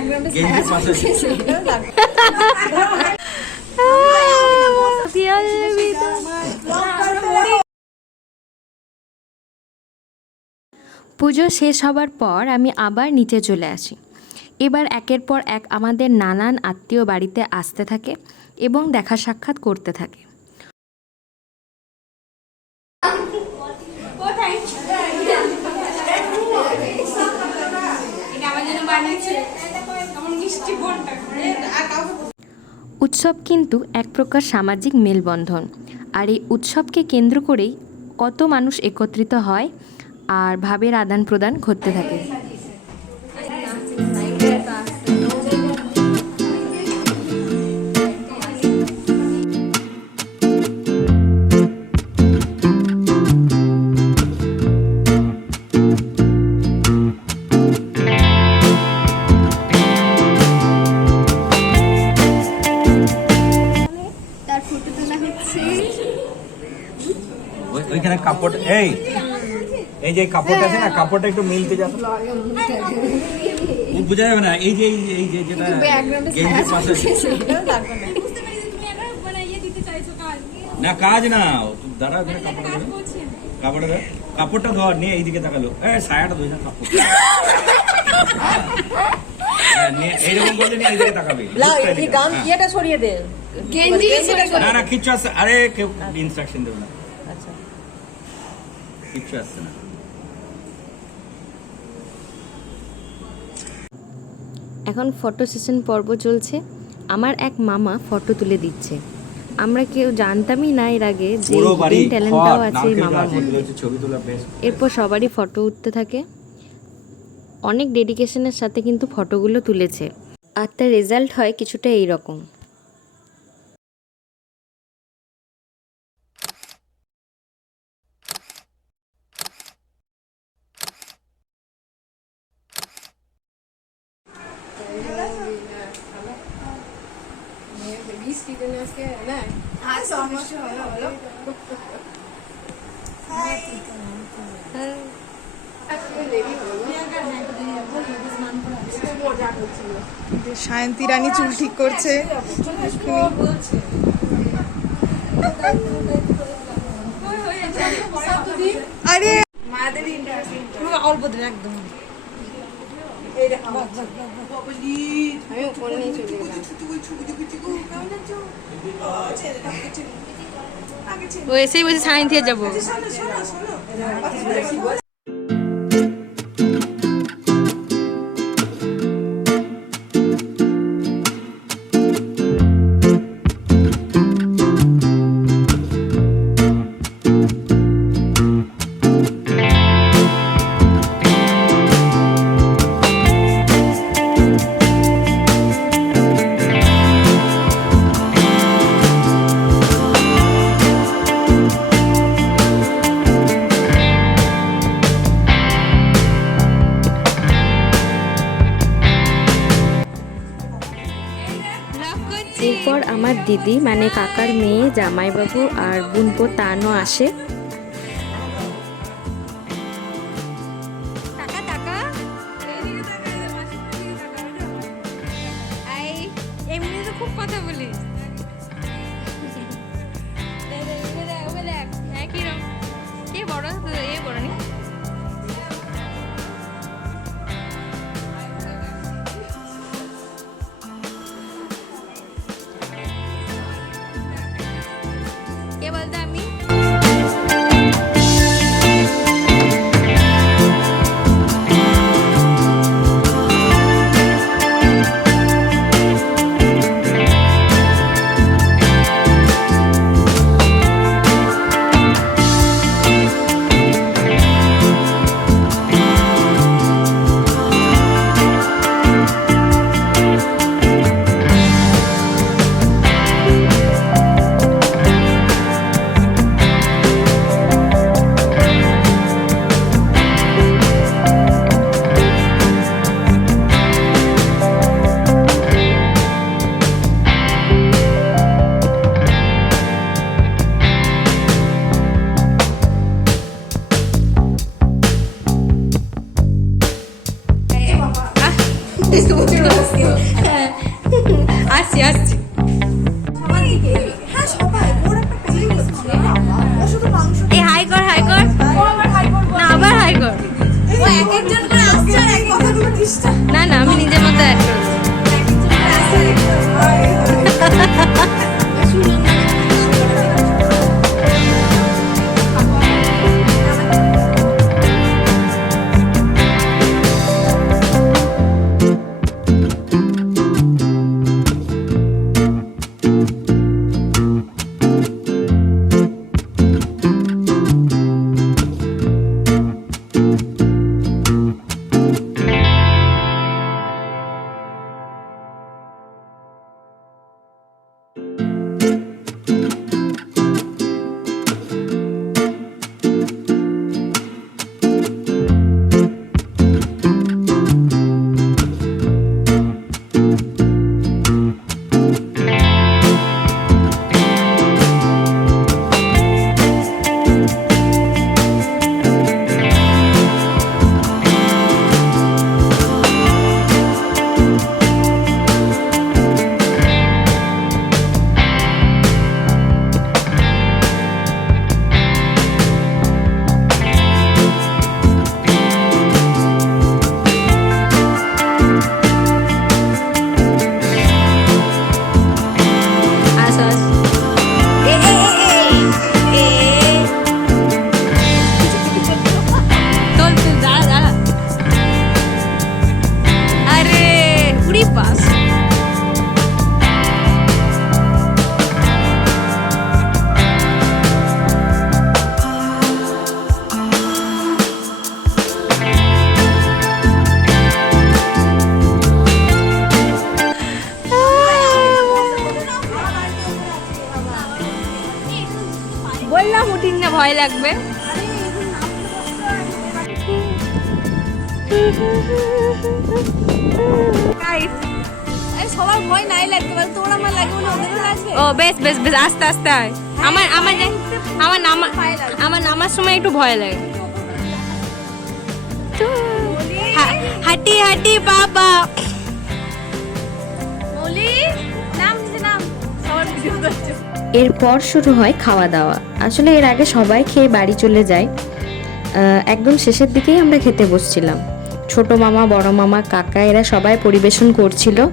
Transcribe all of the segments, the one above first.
পুজো শেষ হবার পর আমি আবার নিচে চলে আসি। এবার একের পর এক আমাদের নানান আত্মীয় বাড়িতে আসতে থাকে এবং দেখা সাক্ষাৎ করতে থাকে। উৎসব কিন্তু এক প্রকার সামাজিক মেলবন্ধন। আর এই উৎসবকে কেন্দ্র করেই কত মানুষ একত্রিত হয় আর ভাবের আদান প্রদান ঘটতে থাকে। ওইখানে কাপড় এই! এই যে কাপড়টা আছে না কাপড়টা একটু মিলতে যাবে বোঝা যাবে না এই যে এই যে- এই যে যেটা গেঞ্জির পাশে। না কাজ না দাঁড়া ওখানে কাপড়টা ধরে। কাপড়টা ধর। কাপড়টা ধর নিয়ে এইদিকে তাকালো। এ সায়াটা ধরে না কাপড়। করলে নিয়ে এইদিকে তাকাবে। লাও এই গাম। সরিয়ে দে। গেঞ্জি না না কিচ্ছু আসছে আরে কেউ ইনস্ট্রাকশন দেবে না। আচ্ছা। কিচ্ছু আসছে না। এখন ফটো সেশন পর্ব চলছে। আমার এক মামা ফটো তুলে দিচ্ছে। আমরা কেউ জানতামই না এর আগে যে ট্যালেন্টটাও আছে এই মামার মধ্যে। এগুলো হচ্ছে ছবি তোলা বেশ এরপর সবারই ফটো উঠতে থাকে। অনেক ডেডিকেশনের সাথে কিন্তু ফটোগুলো তুলেছে। আর তার রেজাল্ট হয় কিছুটা এই রকম সায়ন্তী রানী চুল ঠিক করছে। আরে! অল্প দিন একদম ও এসেই বলছে সাইন দিয়ে যাব। দিদি মানে কাকার মেয়ে জামাইবাবু আর বোনপো তানও আসে। ভয় লাগবে। সবার ভয় নাই তোর আমার লাগবে ওদেরও লাগবে। ও বেশ বেশ বেশ আস্তে আস্তে হয় আমার আমার আমার নামা আমার নামার সময় একটু ভয় লাগে। হাঁটি হাঁটি বাবা। মলি? নাম নাম। সবার ভিডিও এরপর শুরু হয় খাওয়া দাওয়া। আসলে এর আগে সবাই খেয়ে বাড়ি চলে যায়। একদম শেষের দিকেই আমরা খেতে বসছিলাম। ছোট মামা, বড় মামা, কাকা, এরা সবাই পরিবেশন করছিল।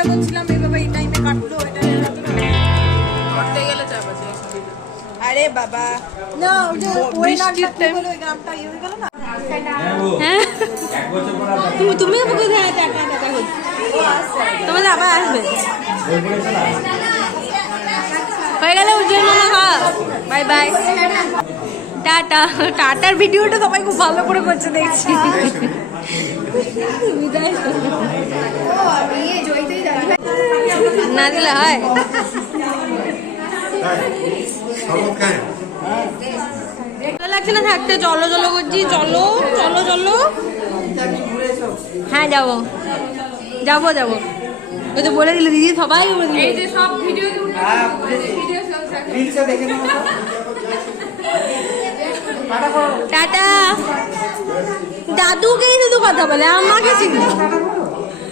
চিন্তা করছিলাম এভাবে এই টাইমে কাটলো এটা করতে গেলে চাপ আছে আরে বাবা। না ওই ওই গ্রামটা ইয়ে হয়ে গেল না? হ্যাঁ এক বছর তুমি তুমি আমাকে দেখা দেখা দেখা তোমাদের আবার আসবে। হয়ে গেল উজ্জ্বল মামা খা বাই বাই টাটা। টাটার ভিডিওটা সবাই খুব ভালো করে করছে দেখছি। বিদায়। না দিলে হয় ভালো লাগছে না থাকতে? চলো চলো করছি। চলো চলো চলো। হ্যাঁ যাব। যাব যাব। ওই তো বলে দিলে দিদি সবাই এই যে সব ভিডিও টাটা দাদুকেই শুধু কথা বলে আমাকে চিনি।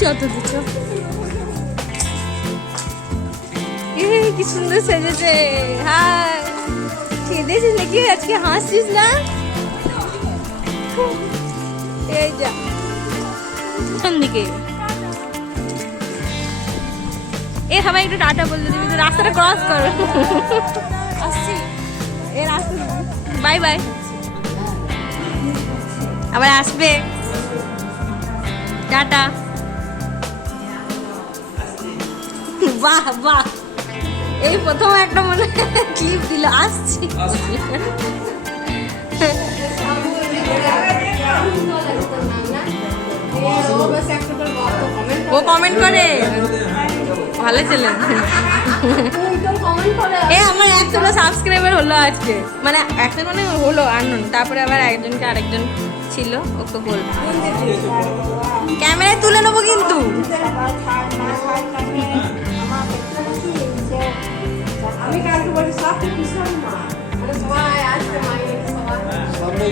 যাচ্ছি অত কিছু কি সুন্দর সেজেছে। হাই কেঁদেছিস নাকি? আজকে হাসছিস না? এই যা। দিকে? এ সবাই একটু টাটা বলতে দিবি তো রাস্তাটা ক্রস করো। আসছি। এ রাস্তা বাই বাই। আবার আসবে। টাটা। বাহ বাহ। এই প্রথম একটা মনে ক্লিপ দিল আসছি। ও কমেন্ট করে? ভালো ছেলে। এ আমার একশোটা সাবস্ক্রাইবার হলো আজকে। মানে একটা মানে হলো আননোন। তারপরে আবার একজনকে আরেকজন ছিল ওকে বলব ক্যামেরায় তুলে নেব কিন্তু। আমি কালকে বলি সব পিছন মা সবাই আসছে মায়ের সবাই